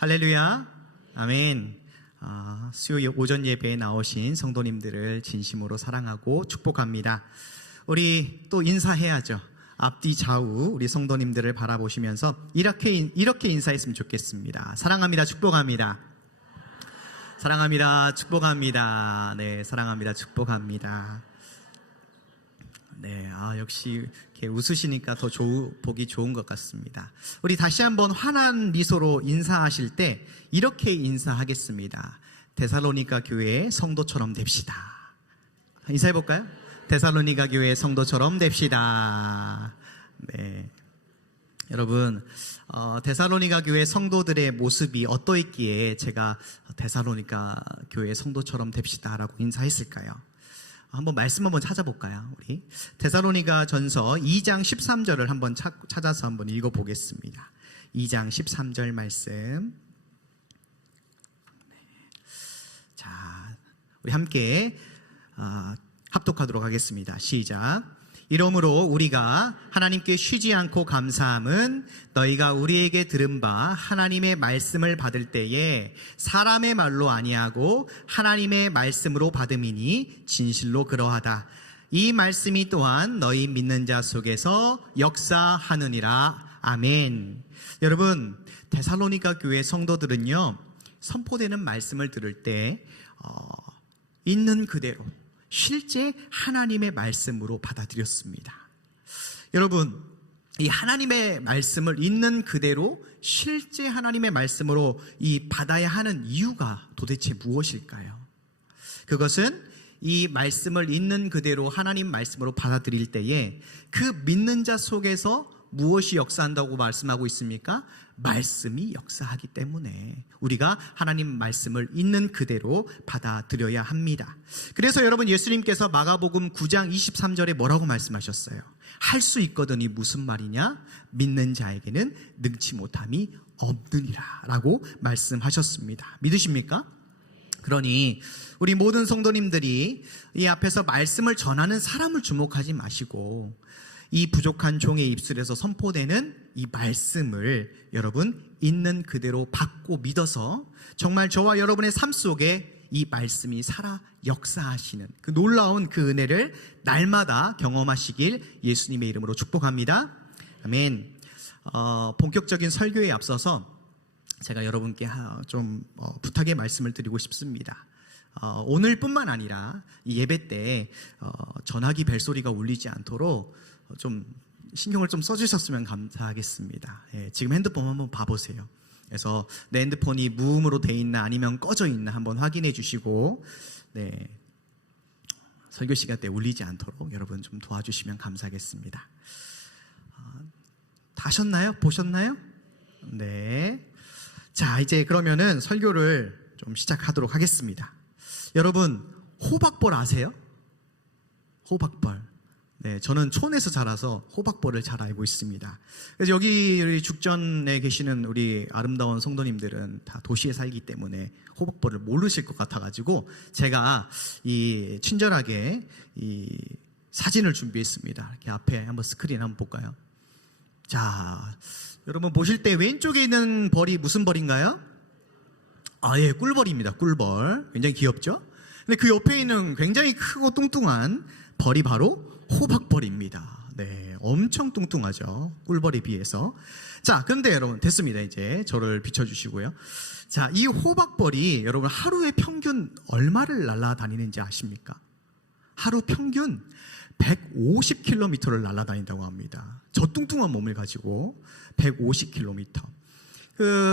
할렐루야. 아멘. 수요 오전 예배에 나오신 성도님들을 진심으로 사랑하고 축복합니다. 우리 또 인사해야죠. 앞뒤 좌우 우리 성도님들을 바라보시면서 이렇게 인사했으면 좋겠습니다. 사랑합니다. 축복합니다. 사랑합니다. 축복합니다. 네, 사랑합니다. 축복합니다. 네, 역시 이렇게 웃으시니까 더 보기 좋은 것 같습니다. 우리 다시 한번 환한 미소로 인사하실 때 이렇게 인사하겠습니다. 데살로니가 교회 성도처럼 됩시다. 인사해볼까요? 데살로니가 교회 성도처럼 됩시다. 네, 여러분, 데살로니가 교회 성도들의 모습이 어떠했기에 제가 데살로니가 교회 성도처럼 됩시다라고 인사했을까요? 한번 말씀 한번 찾아볼까요? 우리 데살로니가 전서 2장 13절을 한번 찾아서 한번 읽어보겠습니다. 2장 13절 말씀. 자, 우리 함께 합독하도록 하겠습니다. 시작. 이러므로 우리가 하나님께 쉬지 않고 감사함은 너희가 우리에게 들은 바 하나님의 말씀을 받을 때에 사람의 말로 아니하고 하나님의 말씀으로 받음이니 진실로 그러하다. 이 말씀이 또한 너희 믿는 자 속에서 역사하느니라. 아멘. 여러분, 데살로니가 교회 성도들은요, 선포되는 말씀을 들을 때 있는 그대로 실제 하나님의 말씀으로 받아들였습니다. 여러분, 이 하나님의 말씀을 있는 그대로 실제 하나님의 말씀으로 받아야 하는 이유가 도대체 무엇일까요? 그것은 이 말씀을 있는 그대로 하나님 말씀으로 받아들일 때에 그 믿는 자 속에서 무엇이 역사한다고 말씀하고 있습니까? 말씀이 역사하기 때문에 우리가 하나님 말씀을 있는 그대로 받아들여야 합니다. 그래서 여러분, 예수님께서 마가복음 9장 23절에 뭐라고 말씀하셨어요? 할 수 있거든. 이 무슨 말이냐? 믿는 자에게는 능치 못함이 없느니라 라고 말씀하셨습니다. 믿으십니까? 그러니 우리 모든 성도님들이 이 앞에서 말씀을 전하는 사람을 주목하지 마시고 이 부족한 종의 입술에서 선포되는 이 말씀을 여러분 있는 그대로 받고 믿어서 정말 저와 여러분의 삶 속에 이 말씀이 살아 역사하시는 그 놀라운 그 은혜를 날마다 경험하시길 예수님의 이름으로 축복합니다. 아멘. 본격적인 설교에 앞서서 제가 여러분께 좀 부탁의 말씀을 드리고 싶습니다. 오늘뿐만 아니라 이 예배 때 전화기 벨소리가 울리지 않도록 좀 신경을 좀 써주셨으면 감사하겠습니다. 지금 핸드폰 한번 봐보세요. 그래서 내 핸드폰이 무음으로 돼 있나 아니면 꺼져 있나 한번 확인해 주시고, 네, 설교 시간 때 울리지 않도록 여러분 좀 도와주시면 감사하겠습니다. 다 하셨나요? 보셨나요? 네. 자, 이제 그러면은 설교를 좀 시작하도록 하겠습니다. 여러분, 호박벌 아세요? 호박벌. 네, 저는 촌에서 자라서 호박벌을 잘 알고 있습니다. 그래서 여기 우리 죽전에 계시는 우리 아름다운 성도님들은 다 도시에 살기 때문에 호박벌을 모르실 것 같아가지고 제가 친절하게 사진을 준비했습니다. 이렇게 앞에 한번 스크린 한번 볼까요? 자, 여러분 보실 때 왼쪽에 있는 벌이 무슨 벌인가요? 예, 꿀벌입니다. 꿀벌. 굉장히 귀엽죠? 근데 그 옆에 있는 굉장히 크고 뚱뚱한 벌이 바로 호박벌입니다. 네, 엄청 뚱뚱하죠. 꿀벌에 비해서. 자, 그런데 여러분 됐습니다. 이제 저를 비춰주시고요. 자, 이 호박벌이 여러분 하루에 평균 얼마를 날아다니는지 아십니까? 하루 평균 150km를 날아다닌다고 합니다. 저 뚱뚱한 몸을 가지고 150km.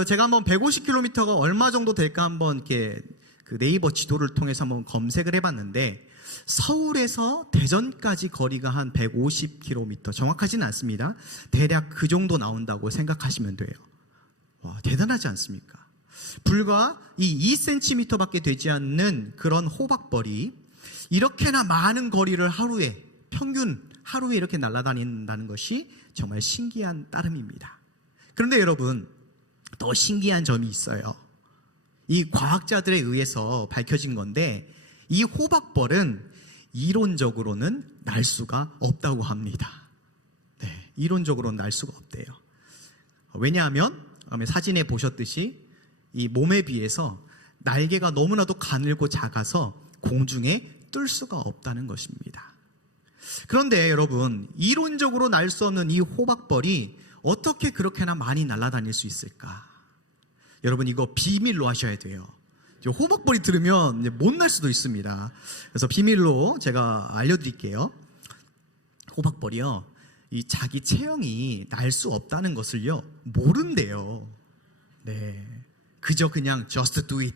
제가 한번 150km가 얼마 정도 될까 한번 이렇게 그 네이버 지도를 통해서 한번 검색을 해봤는데 서울에서 대전까지 거리가 한 150km, 정확하지는 않습니다. 대략 그 정도 나온다고 생각하시면 돼요. 와, 대단하지 않습니까? 불과 이 2cm 밖에 되지 않는 그런 호박벌이 이렇게나 많은 거리를 평균 하루에 이렇게 날아다닌다는 것이 정말 신기한 따름입니다. 그런데 여러분, 더 신기한 점이 있어요. 이 과학자들에 의해서 밝혀진 건데 이 호박벌은 이론적으로는 날 수가 없다고 합니다. 네, 이론적으로는 날 수가 없대요. 왜냐하면 사진에 보셨듯이 이 몸에 비해서 날개가 너무나도 가늘고 작아서 공중에 뜰 수가 없다는 것입니다. 그런데 여러분, 이론적으로 날 수 없는 이 호박벌이 어떻게 그렇게나 많이 날아다닐 수 있을까? 여러분, 이거 비밀로 하셔야 돼요. 호박벌이 들으면 못 날 수도 있습니다. 그래서 비밀로 제가 알려드릴게요. 호박벌이요, 이 자기 체형이 날 수 없다는 것을요 모른대요. 네, 그저 그냥 just do it,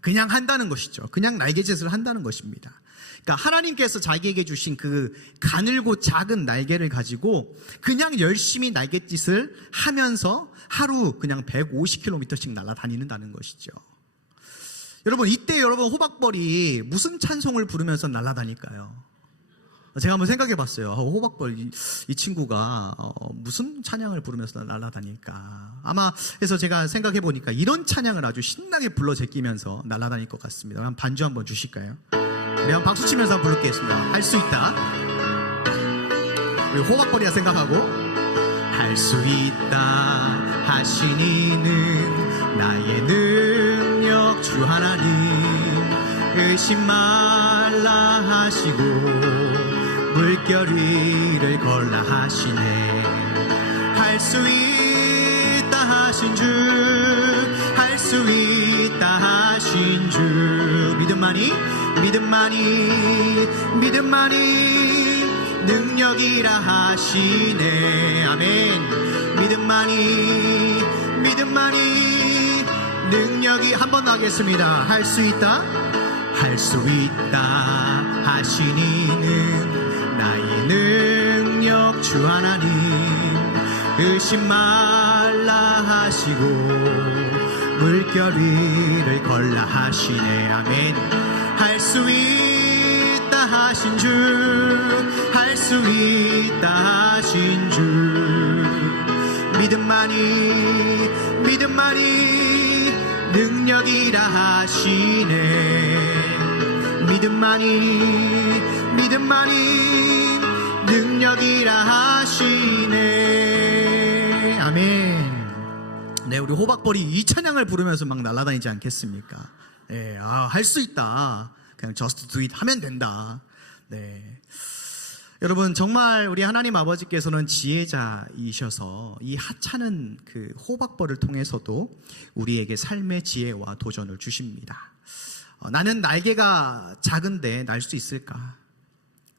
그냥 한다는 것이죠. 그냥 날개짓을 한다는 것입니다. 그러니까 하나님께서 자기에게 주신 그 가늘고 작은 날개를 가지고 그냥 열심히 날갯짓을 하면서 하루 그냥 150km씩 날아다니는다는 것이죠. 여러분, 이때 여러분 호박벌이 무슨 찬송을 부르면서 날아다닐까요? 제가 한번 생각해 봤어요. 호박벌 이 친구가 무슨 찬양을 부르면서 날아다닐까? 아마 그래서 제가 생각해 보니까 이런 찬양을 아주 신나게 불러 제끼면서 날아다닐 것 같습니다. 한번 반주 한번 주실까요? 네, 한번 박수 치면서 한번 부르겠습니다. 할 수 있다. 우리 호박벌이라 생각하고, 할 수 있다 하신 이는 나의 능력 주 하나님, 의심 말라 하시고 물결 위를 걸라 하시네. 할 수 있다 하신 주, 할 수 있다 하신 주, 믿음만이 능력이라 하시네. 아멘. 믿음만이 능력이, 한 번 더 하겠습니다. 할 수 있다 하신 이는 나의 능력 주 하나님, 의심 말라 하시고 물결 위를 걸라 하시네. 아멘. 할 수 있다 하신 주, 할 수 있다 하신 주, 믿음만이 능력이라 하시네. 믿음만이 능력이라 하시네. 아멘. 네, 우리 호박벌이 이 찬양을 부르면서 막 날아다니지 않겠습니까? 네, 할 수 있다. 그냥 just do it 하면 된다. 네. 여러분, 정말 우리 하나님 아버지께서는 지혜자이셔서 이 하찮은 그 호박벌을 통해서도 우리에게 삶의 지혜와 도전을 주십니다. 나는 날개가 작은데 날 수 있을까?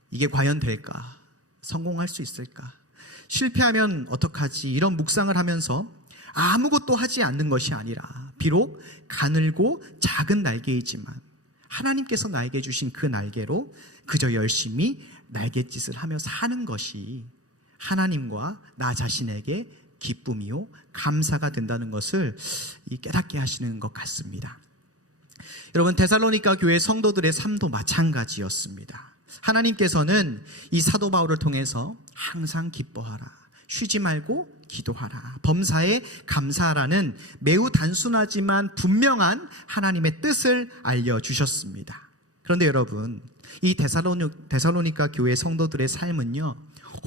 이게 과연 될까? 성공할 수 있을까? 실패하면 어떡하지? 이런 묵상을 하면서 아무것도 하지 않는 것이 아니라, 비록 가늘고 작은 날개이지만 하나님께서 나에게 주신 그 날개로 그저 열심히 날갯짓을 하며 사는 것이 하나님과 나 자신에게 기쁨이요 감사가 된다는 것을 깨닫게 하시는 것 같습니다. 여러분, 데살로니가 교회 성도들의 삶도 마찬가지였습니다. 하나님께서는 이 사도 바울을 통해서 항상 기뻐하라, 쉬지 말고 기도하라, 범사에 감사하라는 매우 단순하지만 분명한 하나님의 뜻을 알려주셨습니다. 그런데 여러분, 이 데살로니가 교회 성도들의 삶은요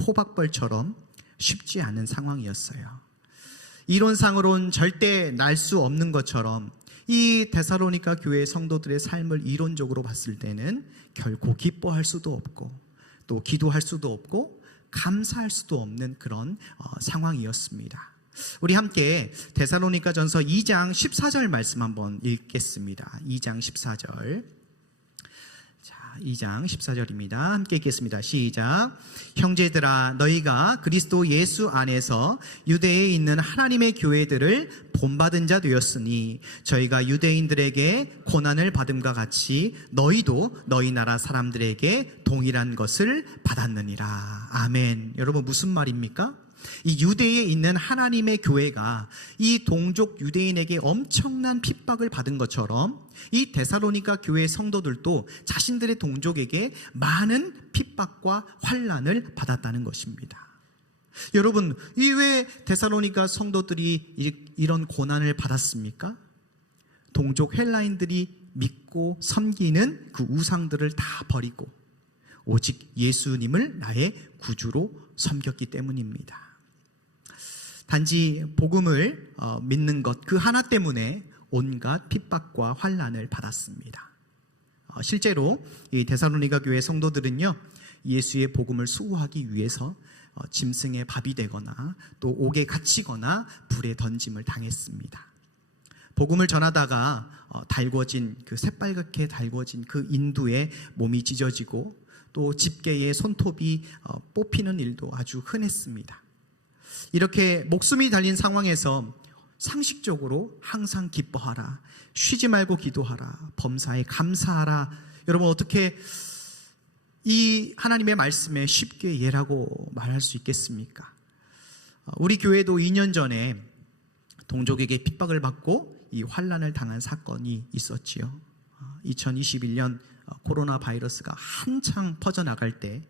호박벌처럼 쉽지 않은 상황이었어요. 이론상으론 절대 날 수 없는 것처럼 이 데살로니가 교회 성도들의 삶을 이론적으로 봤을 때는 결코 기뻐할 수도 없고 또 기도할 수도 없고 감사할 수도 없는 그런 상황이었습니다. 우리 함께 데살로니가전서 2장 14절 말씀 한번 읽겠습니다. 2장 14절. 2장 14절입니다. 함께 읽겠습니다. 시작. 형제들아, 너희가 그리스도 예수 안에서 유대에 있는 하나님의 교회들을 본받은 자 되었으니 저희가 유대인들에게 고난을 받음과 같이 너희도 너희 나라 사람들에게 동일한 것을 받았느니라. 아멘. 여러분, 무슨 말입니까? 이 유대에 있는 하나님의 교회가 이 동족 유대인에게 엄청난 핍박을 받은 것처럼 이 데살로니가 교회 성도들도 자신들의 동족에게 많은 핍박과 환난을 받았다는 것입니다. 여러분, 이 왜 데살로니가 성도들이 이런 고난을 받았습니까? 동족 헬라인들이 믿고 섬기는 그 우상들을 다 버리고 오직 예수님을 나의 구주로 섬겼기 때문입니다. 단지 복음을 믿는 것 그 하나 때문에 온갖 핍박과 환난을 받았습니다. 실제로 이 데살로니가 교회 성도들은요, 예수의 복음을 수호하기 위해서 짐승의 밥이 되거나 또 옥에 갇히거나 불에 던짐을 당했습니다. 복음을 전하다가 달궈진 그 새빨갛게 달궈진 그 인두에 몸이 찢어지고 또 집게에 손톱이 뽑히는 일도 아주 흔했습니다. 이렇게 목숨이 달린 상황에서 상식적으로 항상 기뻐하라, 쉬지 말고 기도하라, 범사에 감사하라, 여러분 어떻게 이 하나님의 말씀에 쉽게 예라고 말할 수 있겠습니까? 우리 교회도 2년 전에 동족에게 핍박을 받고 이 환난을 당한 사건이 있었지요. 2021년 코로나 바이러스가 한창 퍼져나갈 때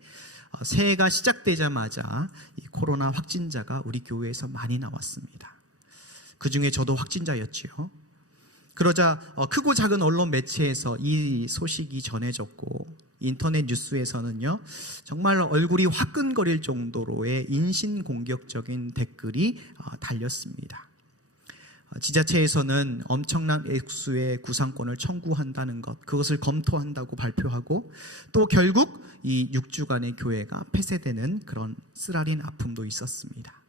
새해가 시작되자마자 이 코로나 확진자가 우리 교회에서 많이 나왔습니다. 그 중에 저도 확진자였지요. 그러자 크고 작은 언론 매체에서 이 소식이 전해졌고 인터넷 뉴스에서는요, 정말 얼굴이 화끈거릴 정도로의 인신공격적인 댓글이 달렸습니다. 지자체에서는 엄청난 액수의 구상권을 청구한다는 것, 그것을 검토한다고 발표하고 또 결국 이 6주간의 교회가 폐쇄되는 그런 쓰라린 아픔도 있었습니다.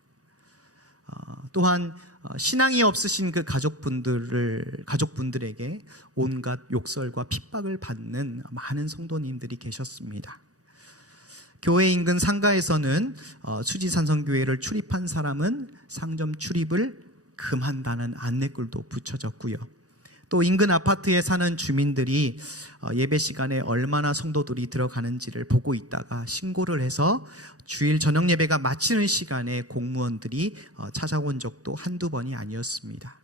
또한 신앙이 없으신 그 가족분들에게 온갖 욕설과 핍박을 받는 많은 성도님들이 계셨습니다. 교회 인근 상가에서는 수지산성교회를 출입한 사람은 상점 출입을 금한다는 안내글도 붙여졌고요. 또 인근 아파트에 사는 주민들이 예배 시간에 얼마나 성도들이 들어가는지를 보고 있다가 신고를 해서 주일 저녁 예배가 마치는 시간에 공무원들이 찾아온 적도 한두 번이 아니었습니다.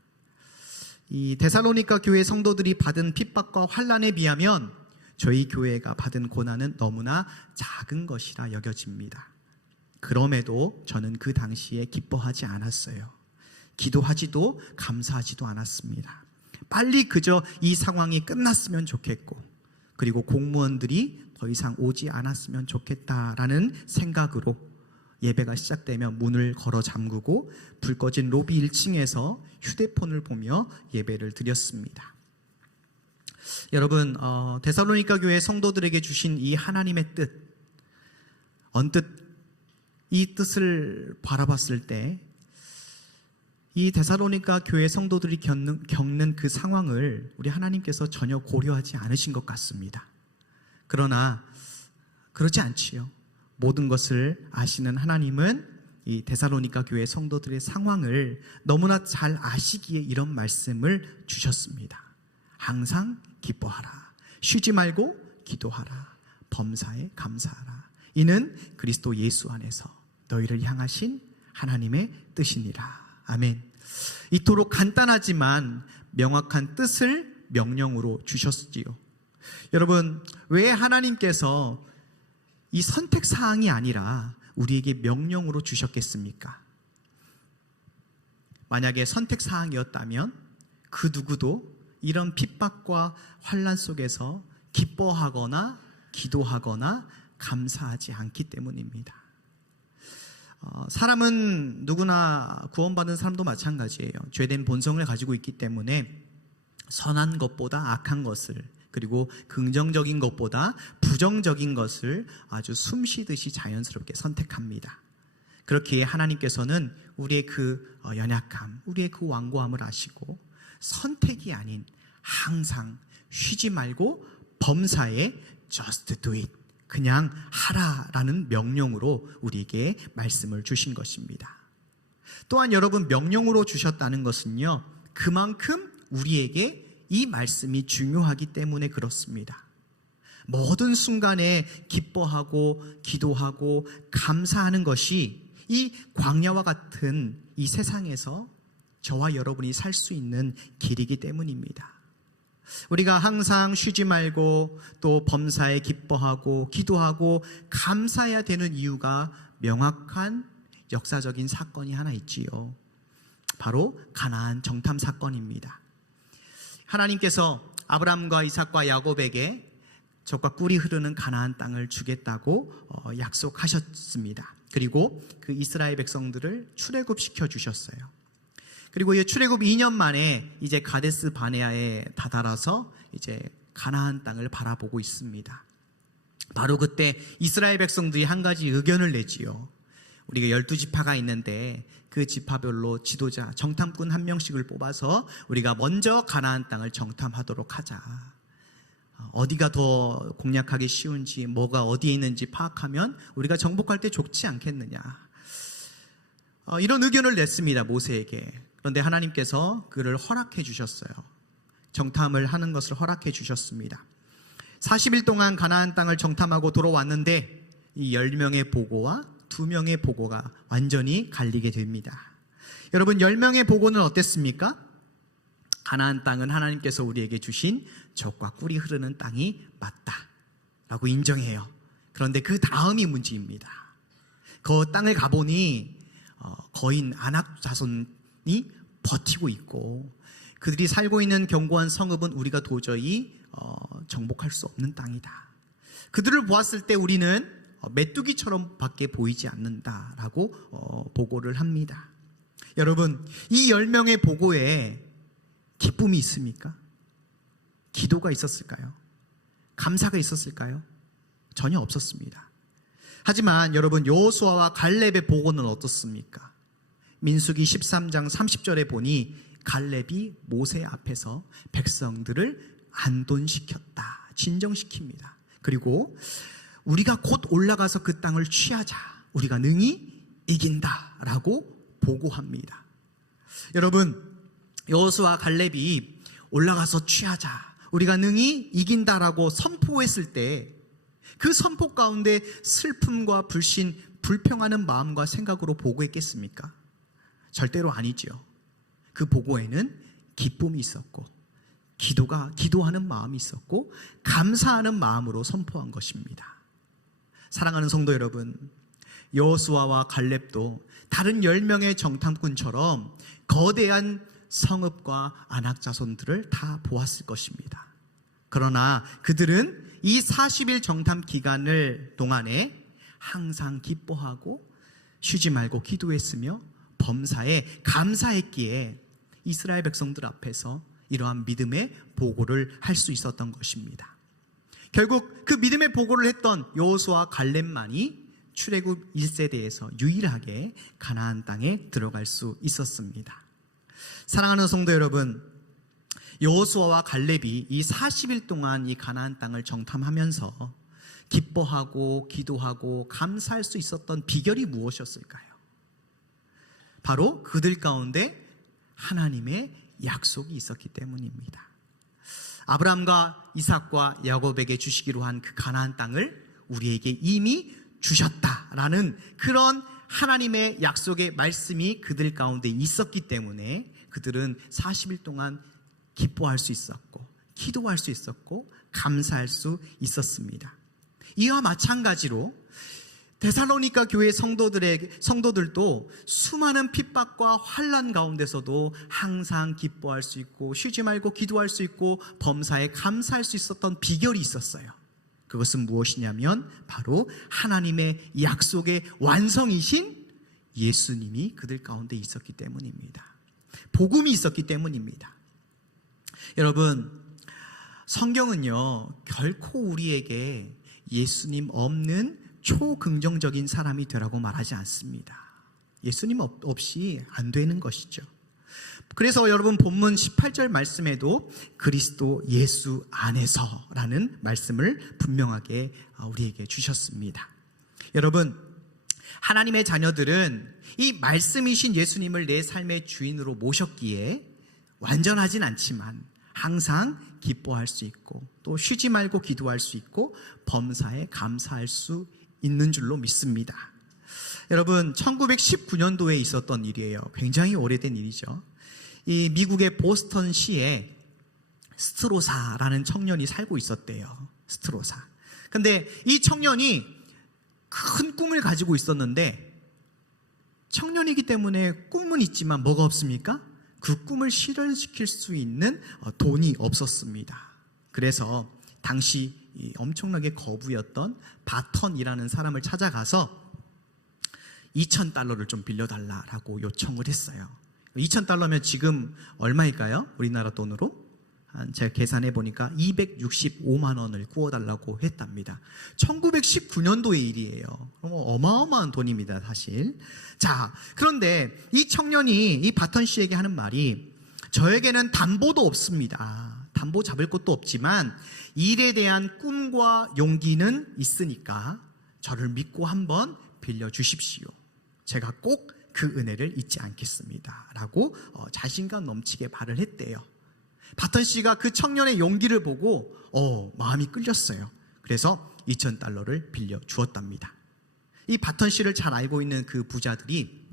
이 데살로니가 교회 성도들이 받은 핍박과 환난에 비하면 저희 교회가 받은 고난은 너무나 작은 것이라 여겨집니다. 그럼에도 저는 그 당시에 기뻐하지 않았어요. 기도하지도 감사하지도 않았습니다. 빨리 그저 이 상황이 끝났으면 좋겠고, 그리고 공무원들이 더 이상 오지 않았으면 좋겠다라는 생각으로 예배가 시작되면 문을 걸어 잠그고 불 꺼진 로비 1층에서 휴대폰을 보며 예배를 드렸습니다. 여러분, 데살로니가 교회 성도들에게 주신 이 하나님의 뜻, 언뜻 이 뜻을 바라봤을 때 이 데살로니가 교회 성도들이 겪는 그 상황을 우리 하나님께서 전혀 고려하지 않으신 것 같습니다. 그러나 그렇지 않지요. 모든 것을 아시는 하나님은 이 데살로니가 교회 성도들의 상황을 너무나 잘 아시기에 이런 말씀을 주셨습니다. 항상 기뻐하라, 쉬지 말고 기도하라, 범사에 감사하라. 이는 그리스도 예수 안에서 너희를 향하신 하나님의 뜻이니라. 아멘. 이토록 간단하지만 명확한 뜻을 명령으로 주셨지요. 여러분, 왜 하나님께서 이 선택사항이 아니라 우리에게 명령으로 주셨겠습니까? 만약에 선택사항이었다면 그 누구도 이런 핍박과 환난 속에서 기뻐하거나 기도하거나 감사하지 않기 때문입니다. 사람은 누구나 구원받은 사람도 마찬가지예요. 죄된 본성을 가지고 있기 때문에 선한 것보다 악한 것을, 그리고 긍정적인 것보다 부정적인 것을 아주 숨쉬듯이 자연스럽게 선택합니다. 그렇기에 하나님께서는 우리의 그 연약함, 우리의 그 완고함을 아시고 선택이 아닌 항상 쉬지 말고 범사에 just do it, 그냥 하라라는 명령으로 우리에게 말씀을 주신 것입니다. 또한 여러분, 명령으로 주셨다는 것은요, 그만큼 우리에게 이 말씀이 중요하기 때문에 그렇습니다. 모든 순간에 기뻐하고 기도하고 감사하는 것이 이 광야와 같은 이 세상에서 저와 여러분이 살 수 있는 길이기 때문입니다. 우리가 항상 쉬지 말고 또 범사에 기뻐하고 기도하고 감사해야 되는 이유가 명확한 역사적인 사건이 하나 있지요. 바로 가나안 정탐 사건입니다. 하나님께서 아브라함과 이삭과 야곱에게 적과 꿀이 흐르는 가나안 땅을 주겠다고 약속하셨습니다. 그리고 그 이스라엘 백성들을 출애굽시켜 주셨어요. 그리고 이 출애굽 2년 만에 이제 가데스 바네아에 다다라서 이제 가나안 땅을 바라보고 있습니다. 바로 그때 이스라엘 백성들이 한 가지 의견을 내지요. 우리가 12지파가 있는데 그 지파별로 지도자, 정탐꾼 한 명씩을 뽑아서 우리가 먼저 가나안 땅을 정탐하도록 하자. 어디가 더 공략하기 쉬운지, 뭐가 어디에 있는지 파악하면 우리가 정복할 때 좋지 않겠느냐. 이런 의견을 냈습니다, 모세에게. 그런데 하나님께서 그를 허락해 주셨어요. 정탐을 하는 것을 허락해 주셨습니다. 40일 동안 가나안 땅을 정탐하고 돌아왔는데 이 10명의 보고와 2명의 보고가 완전히 갈리게 됩니다. 여러분, 10명의 보고는 어땠습니까? 가나안 땅은 하나님께서 우리에게 주신 젖과 꿀이 흐르는 땅이 맞다 라고 인정해요. 그런데 그 다음이 문제입니다. 그 땅을 가보니 거인 아낙 자손이 버티고 있고 그들이 살고 있는 견고한 성읍은 우리가 도저히 정복할 수 없는 땅이다. 그들을 보았을 때 우리는 메뚜기처럼 밖에 보이지 않는다라고 보고를 합니다. 여러분, 이 10명의 보고에 기쁨이 있습니까? 기도가 있었을까요? 감사가 있었을까요? 전혀 없었습니다. 하지만 여러분, 여호수아와 갈렙의 보고는 어떻습니까? 민수기 13장 30절에 보니 갈렙이 모세 앞에서 백성들을 안돈시켰다, 진정시킵니다. 그리고 우리가 곧 올라가서 그 땅을 취하자, 우리가 능히 이긴다라고 보고합니다. 여러분, 여호수아 갈렙이 올라가서 취하자, 우리가 능히 이긴다라고 선포했을 때 그 선포 가운데 슬픔과 불신, 불평하는 마음과 생각으로 보고했겠습니까? 절대로 아니죠. 그 보고에는 기쁨이 있었고 기도하는 마음이 있었고 감사하는 마음으로 선포한 것입니다. 사랑하는 성도 여러분, 여호수아와 갈렙도 다른 10명의 정탐꾼처럼 거대한 성읍과 아낙 자손들을 다 보았을 것입니다. 그러나 그들은 이 40일 정탐 기간을 동안에 항상 기뻐하고 쉬지 말고 기도했으며 범사에 감사했기에 이스라엘 백성들 앞에서 이러한 믿음의 보고를 할 수 있었던 것입니다. 결국 그 믿음의 보고를 했던 여호수아 갈렙만이 출애굽 1세대에서 유일하게 가나안 땅에 들어갈 수 있었습니다. 사랑하는 성도 여러분, 여호수아와 갈렙이 이 40일 동안 이 가나안 땅을 정탐하면서 기뻐하고 기도하고 감사할 수 있었던 비결이 무엇이었을까요? 바로 그들 가운데 하나님의 약속이 있었기 때문입니다. 아브라함과 이삭과 야곱에게 주시기로 한 그 가나안 땅을 우리에게 이미 주셨다라는 그런 하나님의 약속의 말씀이 그들 가운데 있었기 때문에 그들은 40일 동안 기뻐할 수 있었고 기도할 수 있었고 감사할 수 있었습니다. 이와 마찬가지로 데살로니가 교회 성도들도 수많은 핍박과 환난 가운데서도 항상 기뻐할 수 있고 쉬지 말고 기도할 수 있고 범사에 감사할 수 있었던 비결이 있었어요. 그것은 무엇이냐면 바로 하나님의 약속의 완성이신 예수님이 그들 가운데 있었기 때문입니다. 복음이 있었기 때문입니다. 여러분, 성경은요 결코 우리에게 예수님 없는 초긍정적인 사람이 되라고 말하지 않습니다. 예수님 없이 안 되는 것이죠. 그래서 여러분, 본문 18절 말씀에도 그리스도 예수 안에서라는 말씀을 분명하게 우리에게 주셨습니다. 여러분, 하나님의 자녀들은 이 말씀이신 예수님을 내 삶의 주인으로 모셨기에 완전하진 않지만 항상 기뻐할 수 있고 또 쉬지 말고 기도할 수 있고 범사에 감사할 수 있는 줄로 믿습니다. 여러분, 1919년도에 있었던 일이에요. 굉장히 오래된 일이죠. 이 미국의 보스턴시에 스트로사라는 청년이 살고 있었대요. 스트로사. 근데 이 청년이 큰 꿈을 가지고 있었는데 청년이기 때문에 꿈은 있지만 뭐가 없습니까? 그 꿈을 실현시킬 수 있는 돈이 없었습니다. 그래서 당시 엄청나게 거부였던 바턴이라는 사람을 찾아가서 $2,000를 좀 빌려달라고 요청을 했어요. $2,000면 지금 얼마일까요? 우리나라 돈으로? 제가 계산해 보니까 265만 원을 구워달라고 했답니다. 1919년도의 일이에요. 어마어마한 돈입니다, 사실. 자, 그런데 이 청년이 이 바턴 씨에게 하는 말이, 저에게는 담보도 없습니다. 담보 잡을 것도 없지만 일에 대한 꿈과 용기는 있으니까 저를 믿고 한번 빌려주십시오. 제가 꼭 그 은혜를 잊지 않겠습니다. 라고 자신감 넘치게 말을 했대요. 바턴 씨가 그 청년의 용기를 보고 마음이 끌렸어요. 그래서 $2,000를 빌려 주었답니다. 이 바턴 씨를 잘 알고 있는 그 부자들이,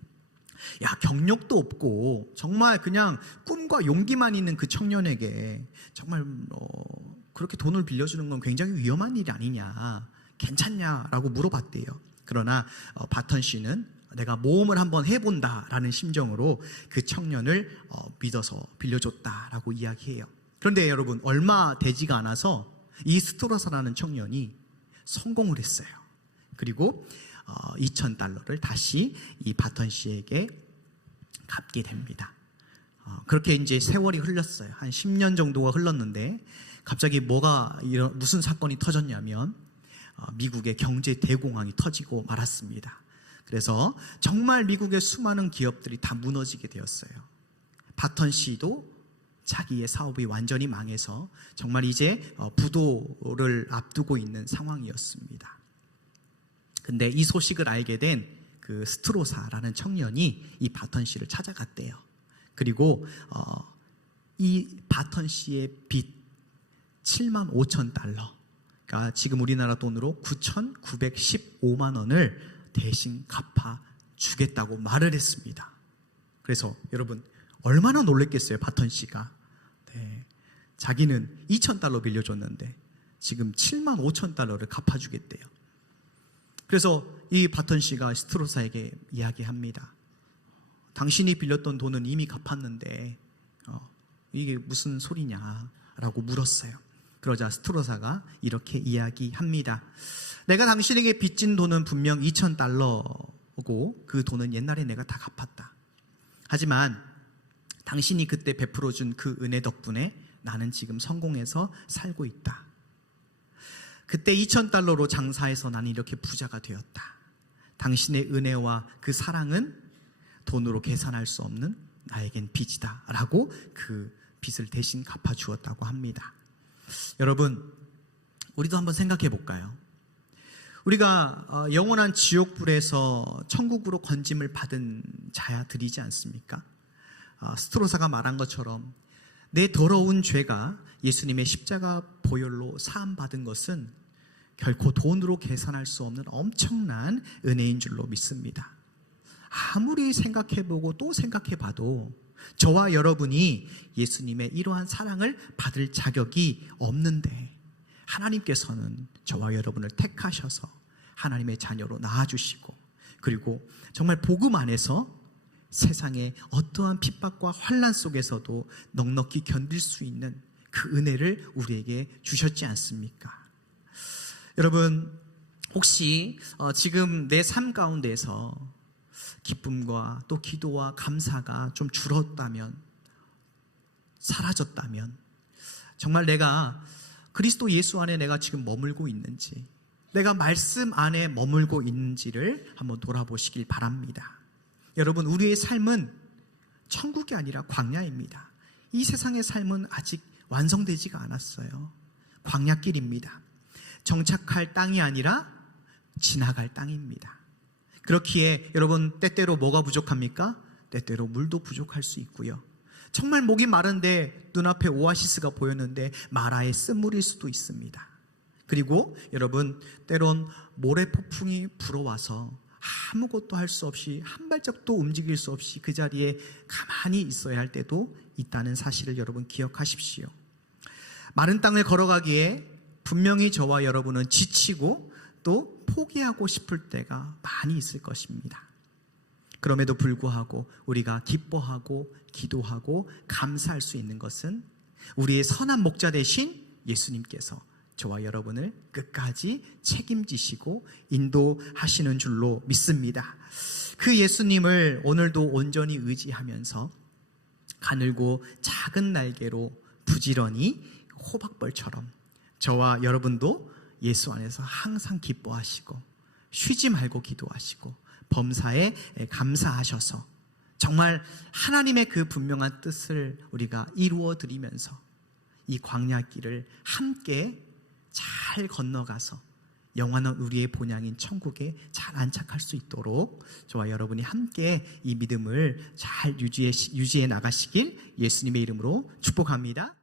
야, 경력도 없고 정말 그냥 꿈과 용기만 있는 그 청년에게 정말 그렇게 돈을 빌려주는 건 굉장히 위험한 일이 아니냐, 괜찮냐라고 물어봤대요. 그러나 바턴 씨는 내가 모험을 한번 해본다라는 심정으로 그 청년을 믿어서 빌려줬다라고 이야기해요. 그런데 여러분, 얼마 되지가 않아서 이 스토라사라는 청년이 성공을 했어요. 그리고 $2,000를 다시 이 바턴 씨에게 갚게 됩니다. 그렇게 이제 세월이 흘렀어요. 한 10년 정도가 흘렀는데 갑자기 무슨 사건이 터졌냐면 미국의 경제 대공황이 터지고 말았습니다. 그래서 정말 미국의 수많은 기업들이 다 무너지게 되었어요. 바턴 씨도 자기의 사업이 완전히 망해서 정말 이제 부도를 앞두고 있는 상황이었습니다. 근데 이 소식을 알게 된 그 스트로사라는 청년이 이 바턴 씨를 찾아갔대요. 그리고 이 바턴 씨의 빚 75,000달러, 그러니까 지금 우리나라 돈으로 9,915만 원을 대신 갚아주겠다고 말을 했습니다. 그래서 여러분, 얼마나 놀랬겠어요, 바턴 씨가. 네, 자기는 $2,000 빌려줬는데 지금 75,000달러를 갚아주겠대요. 그래서 이 바턴 씨가 스트로사에게 이야기합니다. 당신이 빌렸던 돈은 이미 갚았는데 이게 무슨 소리냐라고 물었어요. 그러자 스트로사가 이렇게 이야기합니다. 내가 당신에게 빚진 돈은 분명 $2,000고 그 돈은 옛날에 내가 다 갚았다. 하지만 당신이 그때 베풀어준 그 은혜 덕분에 나는 지금 성공해서 살고 있다. 그때 $2,000로 장사해서 나는 이렇게 부자가 되었다. 당신의 은혜와 그 사랑은 돈으로 계산할 수 없는 나에겐 빚이다. 라고 그 빚을 대신 갚아주었다고 합니다. 여러분, 우리도 한번 생각해 볼까요? 우리가 영원한 지옥불에서 천국으로 건짐을 받은 자야들이지 않습니까? 스트로사가 말한 것처럼 내 더러운 죄가 예수님의 십자가 보혈로 사함받은 것은 결코 돈으로 계산할 수 없는 엄청난 은혜인 줄로 믿습니다. 아무리 생각해보고 또 생각해봐도 저와 여러분이 예수님의 이러한 사랑을 받을 자격이 없는데 하나님께서는 저와 여러분을 택하셔서 하나님의 자녀로 낳아주시고, 그리고 정말 복음 안에서 세상의 어떠한 핍박과 환난 속에서도 넉넉히 견딜 수 있는 그 은혜를 우리에게 주셨지 않습니까? 여러분, 혹시 지금 내 삶 가운데서 기쁨과 또 기도와 감사가 좀 줄었다면, 사라졌다면, 정말 내가 그리스도 예수 안에 내가 지금 머물고 있는지, 내가 말씀 안에 머물고 있는지를 한번 돌아보시길 바랍니다. 여러분, 우리의 삶은 천국이 아니라 광야입니다. 이 세상의 삶은 아직 완성되지가 않았어요. 광야길입니다. 정착할 땅이 아니라 지나갈 땅입니다. 그렇기에 여러분, 때때로 뭐가 부족합니까? 때때로 물도 부족할 수 있고요. 정말 목이 마른데 눈앞에 오아시스가 보였는데 마라의 쓴물일 수도 있습니다. 그리고 여러분, 때론 모래폭풍이 불어와서 아무것도 할 수 없이, 한 발짝도 움직일 수 없이 그 자리에 가만히 있어야 할 때도 있다는 사실을 여러분 기억하십시오. 마른 땅을 걸어가기에 분명히 저와 여러분은 지치고 또 포기하고 싶을 때가 많이 있을 것입니다. 그럼에도 불구하고 우리가 기뻐하고 기도하고 감사할 수 있는 것은 우리의 선한 목자 되신 예수님께서 저와 여러분을 끝까지 책임지시고 인도하시는 줄로 믿습니다. 그 예수님을 오늘도 온전히 의지하면서 가늘고 작은 날개로 부지런히 호박벌처럼 저와 여러분도 예수 안에서 항상 기뻐하시고 쉬지 말고 기도하시고 범사에 감사하셔서 정말 하나님의 그 분명한 뜻을 우리가 이루어 드리면서 이 광야길을 함께 잘 건너가서 영원한 우리의 본향인 천국에 잘 안착할 수 있도록 저와 여러분이 함께 이 믿음을 잘 유지해 나가시길 예수님의 이름으로 축복합니다.